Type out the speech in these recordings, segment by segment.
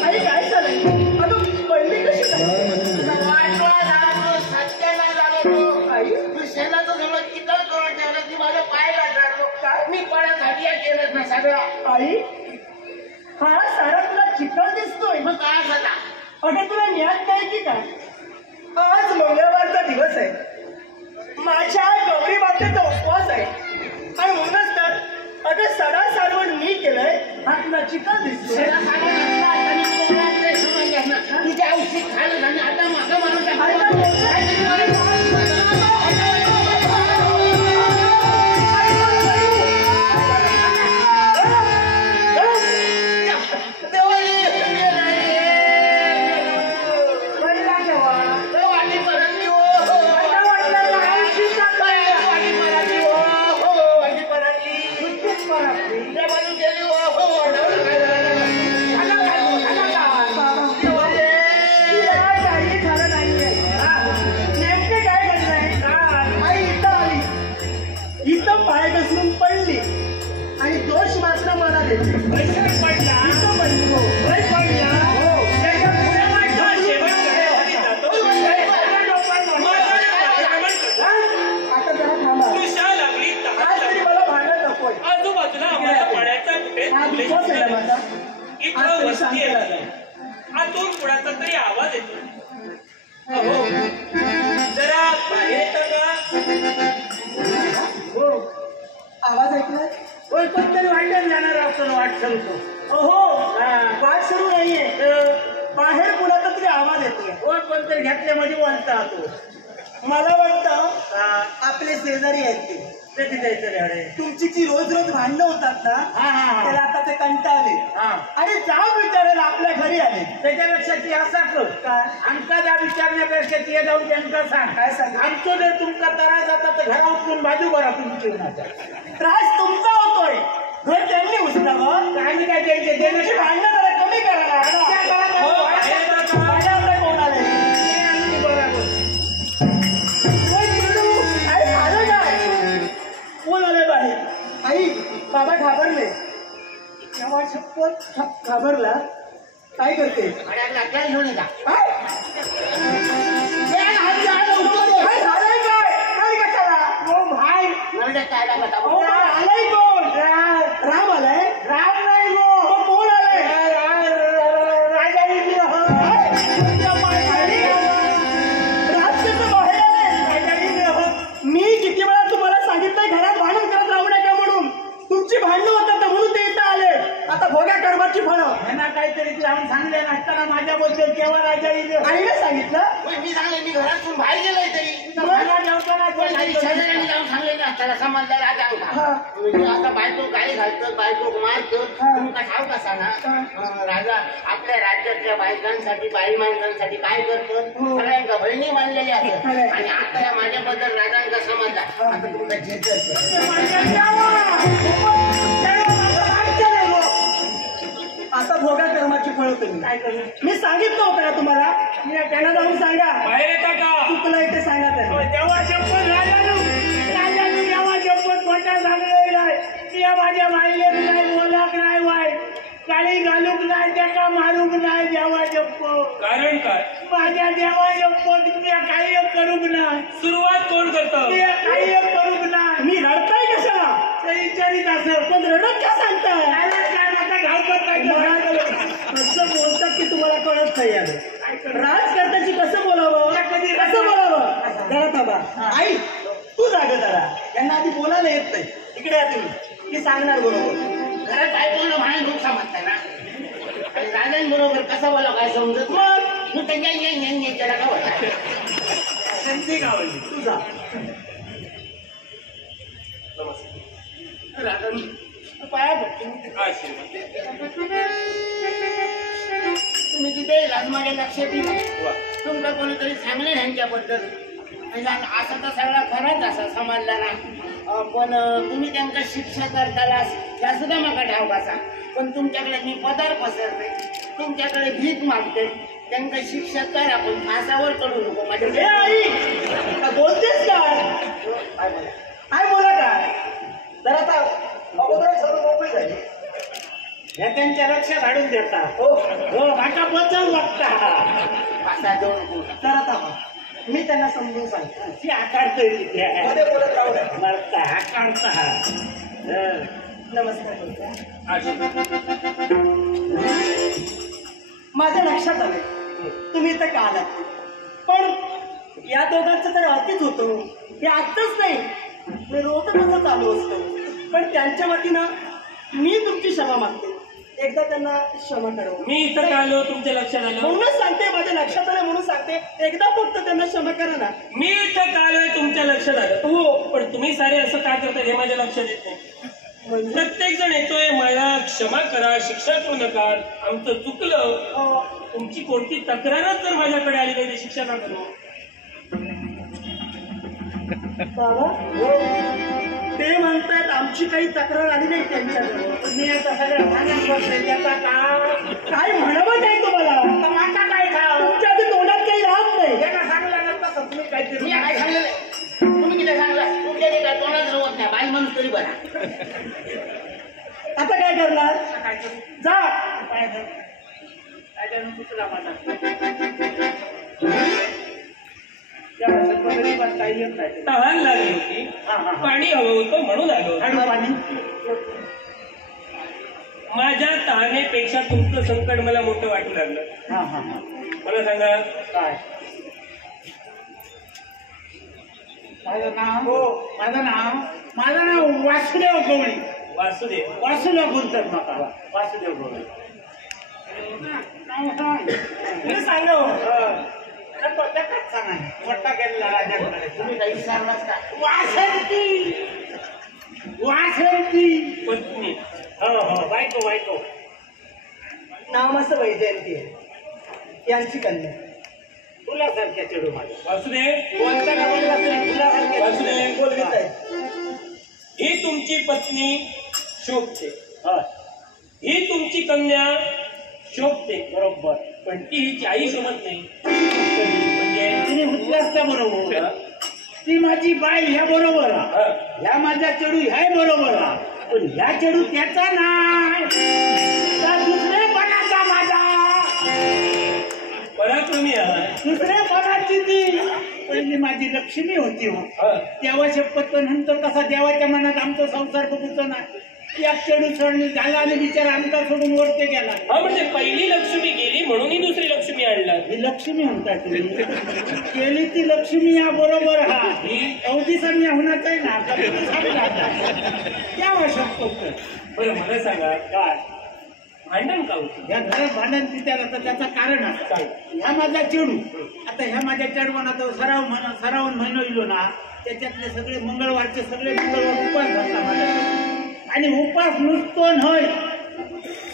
आई काय झालं अगं पडली कशी काय शेणाचं सगळं चिकन करून ठेवलं ती माझ्या पायाला धरलो मी पळासाठी केलं ना सगळं आई हा सारा तुला चिकन दिसतोय मग काय झाला अगं तुला ज्ञान नाही की काय आज मंगळवारचा दिवस आहे माझ्या गौरी मातेचा उपवास आहे आणि म्हणूनच तर अगं सडा सारवण मी केलंय हा तुला चिकन दिसतोय तुझ्या औषध खायला आणि आता माझा माणूस आतून कुणाचा तरी आवाज येतो अहो जरा बाहेर येता का हो आवाज ऐकलाय कोणतरी वाटेल जाणार असतो वाट सांगतो हो वाट सुरू नाहीये बाहेर कुणाचा तरी आवाज येतोय कोणतरी घेतल्यामध्ये बोलता तो मला वाटतं आपले शेजारी आहेत ते तुमची जी रोज रोज भांडणं होतात ना त्याला आता ते कंटाळले आणि जाऊ विचारायला आपल्या घरी आले त्याच्यापेक्षा ती असा काय आमका जा विचारण्यापेक्षा ती जाऊन त्यांना सांग काय सांग आमचं जर तुमचा त्रास जाता तर घरा उचलून बाजू करा तुमच्या जीवनाचा त्रास तुमचा होतोय घर त्यांनी उचलावं आम्ही काय त्यांची भांडणं जरा कमी करा कोण आले कोण आले बाहेर आई बाबा घाबरले तेव्हा शपथ घाबरला काय करते घेऊन येता आलाय कोण राम आलाय राम नाही कोण आलाय राजा मी किती वेळा तुम्हाला सांगितलंय घरात भांडण करत राहू नका म्हणून तुमची भांडणं होतात म्हणून ते इथं आले आता भोग्या कर्माची फळं यांना काहीतरी लावून सांगले नसताना माझ्याबद्दल केव्हा राजा येईल आईने सांगितलं मी सांगले मी घरातून बाहेर गेलोय तरी जाऊन सांगले नसताना समजला राजा आता बायको गाडी घालतो बायको मारतो तुमका ठाव कसा ना राजा आपल्या राज्यातल्या बायकांसाठी बाई माणसांसाठी काय करतो सगळ्यांका बहिणी मानलेली आहे आणि आता या माझ्याबद्दल राजांचा समजला आता तुमचा झेल आता भोगा कर्माची फळं तुम्ही काय करणार मी सांगितलं होतं का तुम्हाला त्यांना जाऊन सांगा बाहेर येता का चुकलं ते सांगा त्यांना तेव्हा शपथ राजानं तेव्हा शपथ मोठा सांगलेला आहे या माझ्या माईलेक नाही बोलाक नाही वाय काळी घालूक नाही त्याका मारूक नाही देवा शपथ कारण काय माझ्या देवा शपथ मी काही करूक नाही सुरुवात कोण करतं मी काही करूक नाही मी रडताय कशाला ते विचारित असं पण रडत का सांगताय धावपत नाही कसं बोलतात की तुम्हाला कळत नाही आलं राजकारणाची कसं बोलावं कसं बोलावं जरा थांबा आई तू जाग जरा यांना आधी बोलायला येत नाही इकडे या तुम्ही मी सांगणार बरोबर घरात ऐकून भांडण खूप समजता ना आणि राजांबरोबर कसं बोला काय समजत मग त्यांच्या त्याला काय होता त्यांची गावली तुझा पाया तुम्ही तिथे माझ्या लक्षात येईल तुमका कोणीतरी सांगले ह्यांच्याबद्दल असं तर सगळा खरंच असा समजला ना पण तुम्ही त्यांना शिक्षा करताला त्या सुद्धा मला ठाऊक असा पण तुमच्याकडे मी पदार पसरते तुमच्याकडे भीक मागते त्यांना शिक्षा करा पण फासावर करू नको माझ्या आई बोलतेस काय काय बोला काय जरा आता अगोदर सर्व मोकळी झाली ह्या त्यांच्या लक्षात हाडून देता हो हो माका बचत बघता असा दोन जरा थांबा. मी त्यांना समजून सांगतो. ती आकारतोय तिथे मध्ये बोलत राहू द्या. मरता आकारता नमस्कार बोलतोय. आजी माझ्या लक्षात आलंय तुम्ही इथं का आलात. पण या दोघांचं तर अतिच होतं. हे आत्ताच नाही, हे रोज माझं चालू असतं. पण त्यांच्या वतीनं मी तुमची क्षमा मागते. एकदा त्यांना क्षमा करा. मी इथं का आलो तुमच्या लक्षात आलं? म्हणूनच सांगते, माझ्या लक्षात आलं म्हणून सांगते. एकदा फक्त त्यांना क्षमा करा ना. मी इथं का आलोय तुमच्या लक्षात आलं? हो पण तुम्ही सारे असं का करता हे माझ्या लक्षात येत नाही. म्हणजे प्रत्येक जण येतोय मला क्षमा करा, शिक्षा करू नका, आमचं चुकलं. तुमची कोणती तक्रारच जर माझ्याकडे आली तर ती शिक्षा का करू? बाबा ते म्हणतात आमची काही तक्रार आली नाही त्यांच्याकडे. मी आता सगळं भांडण करतोय त्याचा का काय म्हणावं नाही तुम्हाला. आता माका काय खाव तुमच्या आधी तोंडात काही राहत नाही. एका सांगला नंतर तसं तुम्ही काहीतरी मी काय सांगलं नाही. तुम्ही किती सांगलं तुमच्या ते काय तोंडात रवत नाही बाई माणूस तरी बरा. आता काय करणार. काय करू? जा. काय करू? काय करू? कुठला माझा त्या गरीबात काही येत नाही. तहान लागली होती, हा, हा. पाणी हवं होतं म्हणून आलो. हाडू पाणी माझ्या तहानेपेक्षा तुमचं संकट मला मोठं वाटू लागलं. हा हा हा मला सांगा काय माझं नाव वासुदेव गवळी. वासुदेव वासुदेव बोलतात नका वासुदेव गवळी. तुम्ही सांगा हो. मोठा केलेला राजाकडे तुम्ही काही विचारलाच का. वासंती वासंती पत्नी हो हो बायको बायको नाव असं वैजयंती आहे. यांची कन्या. फुलासारख्या चढू माझ्या वासुदेव कोणता का बोलला तरी फुलासारख्या वासुदेव बोलवीत आहे. ही तुमची पत्नी शोभते, हा, ही तुमची कन्या शोभते, बरोबर. पण ती हिची आई शोभत नाही. म्हणजे तिने उठल्यास त्या बरोबर ती माझी बाई ह्या बरोबर हा. ह्या माझा चढू ह्या बरोबर पण ह्या चढू त्याचा नाही त्या दुसरेपणाचा माझा पराक्रमी आहात. दुसरेपणाची ती पहिली माझी लक्ष्मी होती हो. हा. देवा शपथ नंतर कसा देवाच्या मनात आमचा संसार बघूचा ना एक चढू चढणी झाला आणि बिचारा आमचा सोडून वरते गेला. हा म्हणजे पहिली लक्ष्मी गेली म्हणून ही दुसरी लक्ष्मी आणला. ही लक्ष्मी म्हणतात तुम्ही केली ती लक्ष्मी या बरोबर हा ही अवधी संज्ञा होण्याचा आहे ना देवा शपथ. बरं मला सांगा काय भांडण का होतं? ह्या घरात भांडण तिथे तर त्याचं कारण असतं. ह्या माझा चेडू आता ह्या माझ्या चढवणाचा सरावून महिना इलो ना त्याच्यातले सगळे मंगळवारचे सगळे मंगळवार उपास धरता माझ्या आणि उपास नुसतो होय.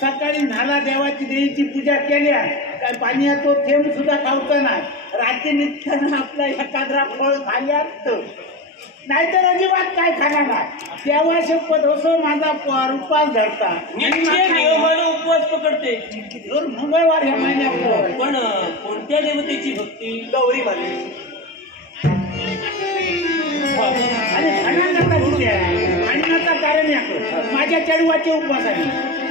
सकाळी नाला देवाची देवीची पूजा केल्या काय पाण्याचं थेंब सुद्धा खावतं नाही. रात्री निघताना आपला एखादा फळ खाल्यात नाहीतर अजिबात काय खाणार नाही. देवा शपथ असो माझा उपास धरता नित्य नियमानं उपवास पकडते. दर मंगळवार ह्या महिन्यात पण कोणत्या देवतेची भक्ती? गौरी माते. आणि भांडणाचा विषय आहे. भांडणाचा कारण याक माझ्या चढवाचे उपवास आहे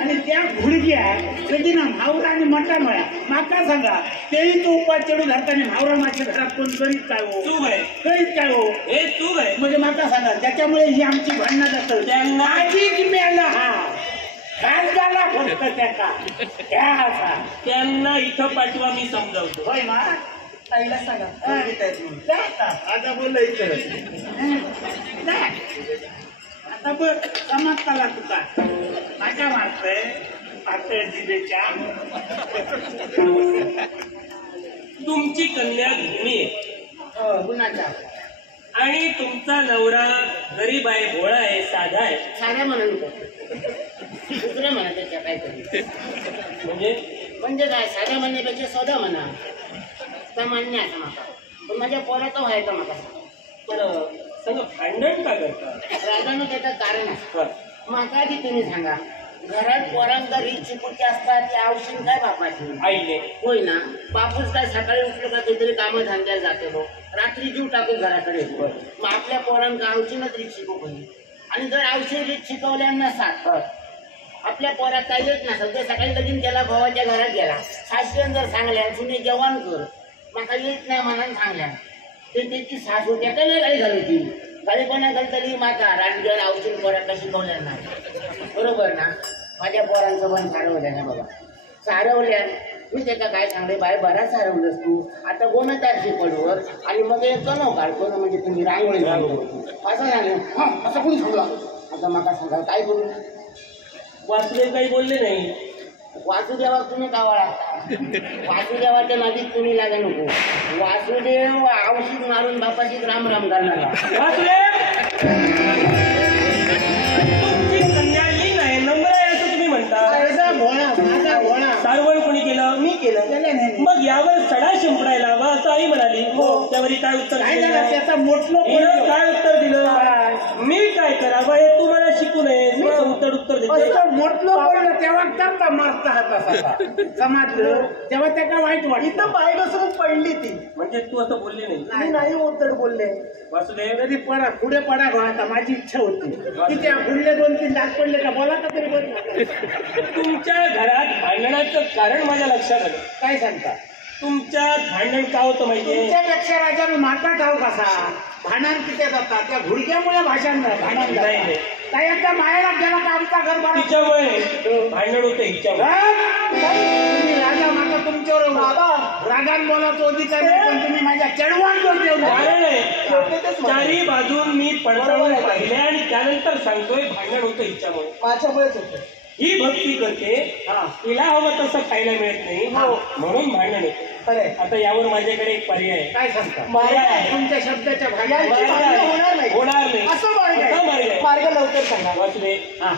आणि त्या घुडक्या कधी ना भावरा आणि मटा मिळा माका सांगा तेही तो उपवास चढू धरताना भावरा माझ्या घरात कोण करीत काय हो चूक आहे, करीत काय हो हे चूक आहे. म्हणजे माका सांगा त्याच्यामुळे ही आमची भांडणं जातं. त्यांना आधीच मेला हा घास झाला फक्त त्याचा त्या असा त्यांना इथं पाठवा, मी समजावतो. होय मा ताईला सांगा बोलवीत आहेत म्हणून. जा आता. आता बोलायचं जा. आता बघ समजताला तुका माझ्या मारतोय पातळ जिभेच्या तुमची कन्या धुणी आहे गुणाचा आणि तुमचा नवरा गरीब आहे, भोळा आहे, साधा आहे. साध्या म्हणा दुसऱ्या म्हणा त्याच्या काहीतरी म्हणजे काय साध्या म्हणण्यापेक्षा सौदा म्हणा त्या मान्य आहे माका. पण माझ्या पोराचं व्हायचं माका. पण सांगा भांडण का करता? राजानं त्याचं कारण आहे. हा. माका आधी तुम्ही सांगा घरात पोरांचा रीत चिपुटी असतात ते औषध काय बापाची आईने होय ना. बापूस काय सकाळी उठलो का काहीतरी कामं धंद्याला जाते लोक रात्री जीव टाकून घराकडे येतो. मग आपल्या पोरांना औषधच रीत शिकू पाहिजे आणि जर औषध रीत शिकवल्या नसात आपल्या पोरात काय येत नसेल ते सकाळी लगीन केला भावाच्या घरात गेला सासऱ्यान जर सांगल्या तुम्ही जेवण कर माका येत नाही म्हणून सांगल्या ते त्याची सासू त्याला गाडी घालवती गाडी कोणा घालतली माता रानगड औषध पोरांना शिकवल्या नाही बरोबर ना माझ्या पोरांचं पण सारवलं ना बाबा सारवल्या मी त्याचा काय सांगते बाय बराच सारवलंस तू आता गोमेतार शिकवडवर आणि मग एक कणव काढतो ना म्हणजे तुम्ही रांगोळी असं झालं असं कोणी सांगला आता मला सांगा काय करू वासुदेव काही बोलले नाही. वासुदेवा तुम्ही कावळा वासुदेवाच्या नादीत तुम्ही लागा नको वासुदेव औषध मारून बापाशी राम राम करणारा वासुदेव तुमची कन्या लीन आहे नम्र आहे असं तुम्ही म्हणता. माझा घोणा सारवण कोणी केलं? मी केलं. मग यावर सडा शिंपडायला हवा असं आई म्हणाली. त्यावरी काय उत्तर दिलं? त्याचा मोठलो हिनं काय उत्तर दिलं? मी काय करावं हे तू मला शिकू नये. मी उत्तर देते. मोठलो पडलं तेव्हा करता मारता हाता समजलं तेव्हा त्याला वाईट वाटतं इथं पाय घसरून पडली ती. म्हणजे तू असं बोलली नाही. मी नाही उत्तर बोलले. वासुदेव तरी पडा पुढे पडा आता माझी इच्छा होती की त्या पुढले 2-3 दात पडले का बोला का तरी बोल तुमच्या घरात भांडणाचं कारण माझ्या लक्षात आलं. काय सांगता तुमच्यात भांडण का होतं माहितीये? तुमच्यापेक्षा राजा मी माता ठाव कसा भांडण किती जातात त्या घुडक्यामुळे भाषण भांडण नाही. काय एकदा मायाला गेला का आमचा घर बारा तिच्यामुळे भांडण होतं हिच्यामुळे. तुम्ही राजा माता तुमच्यावर बाबा रागान बोलायचं अधिकार नाही पण तुम्ही माझ्या चढवांवर ठेवलं कारण आहे चारी बाजून मी पडताळून पाहिले आणि त्यानंतर सांगतोय भांडण होतं हिच्यामुळे. माझ्यामुळेच होतं. ही भक्ती करते तिला हवं तसं खायला मिळत नाही म्हणून भांडण होतं. खरंय. आता यावर माझ्याकडे एक पर्याय आहे. काय सांगता पर्याय आहे. तुमच्या शब्दाच्या यांची भांडणं होणार नाही. होणार नाही. असं मार्ग असा मार्ग आहे. आहे. मार्ग लवकर सांगा. वासुदेव